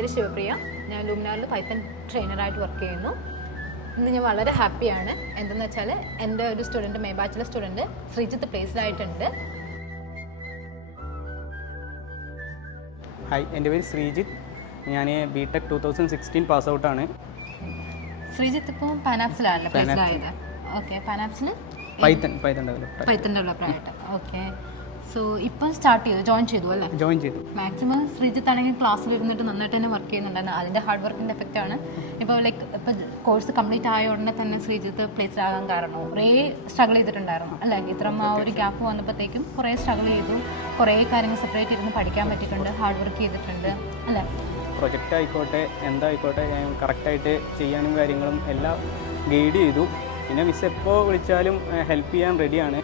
പേര് ശിവപ്രിയ. ഞാൻ ലൂമിനാറിൽ Python ട്രെയിനറായിട്ട് work ചെയ്യുന്നു. ഇന്ന് ഞാൻ വളരെ ഹാപ്പിയാണ്. എന്തെന്ന് വെച്ചാൽ എൻ്റെ ഒരു student, may bachelor student Sreejith placed ആയിട്ടുണ്ട്. ഹായ്, എൻ്റെ പേര് ശ്രീജിത്ത്. ഞാൻ ബിടെക് 2016 പാസ് ഔട്ടാണ്. ശ്രീജിത്ത് ഇപ്പോൾ പാനാപ്സിലാണല്ലോ പ്ലേസ്ഡ് ആയത്. ഓക്കെ, പാനാപ്സിൽ പൈത്തൺ ഡെവലപ്പറായിട്ട്. ഓക്കെ, സോ ഇപ്പം സ്റ്റാർട്ട് ചെയ്തു, ജോയിൻ ചെയ്തു. മാക്സിമം ശ്രീജിത്ത് ആണെങ്കിൽ ക്ലാസ്സിൽ ഇരുന്നിട്ട് നന്നായിട്ട് തന്നെ വർക്ക് ചെയ്യുന്നുണ്ടായിരുന്നു. അതിൻ്റെ ഹാർഡ് വർക്കിൻ്റെ എഫക്റ്റാണ്. ഇപ്പോൾ ഇപ്പോൾ കോഴ്സ് കംപ്ലീറ്റ് ആയ ഉടനെ തന്നെ ശ്രീജിത്ത് പ്ലേസ്ഡ് ആകാൻ കാരണം കുറേ സ്ട്രഗിൾ ചെയ്തിട്ടുണ്ടായിരുന്നു അല്ലേ? ഇത്രയും ആ ഒരു ഗ്യാപ്പ് വന്നപ്പോഴത്തേക്കും കുറേ സ്ട്രഗിൾ ചെയ്തു, കുറേ കാര്യങ്ങൾ സെപ്പറേറ്റ് ഇരുന്ന് പഠിക്കാൻ പറ്റിയിട്ടുണ്ട്, ഹാർഡ് വർക്ക് ചെയ്തിട്ടുണ്ട് അല്ലേ? പ്രൊജക്റ്റ് ആയിക്കോട്ടെ എന്തായിക്കോട്ടെ ഞാൻ കറക്റ്റായിട്ട് ചെയ്യാനും കാര്യങ്ങളും എല്ലാം ഗൈഡ് ചെയ്തു. പിന്നെ മിസ് എപ്പോൾ വിളിച്ചാലും ഹെൽപ്പ് ചെയ്യാൻ റെഡിയാണ്.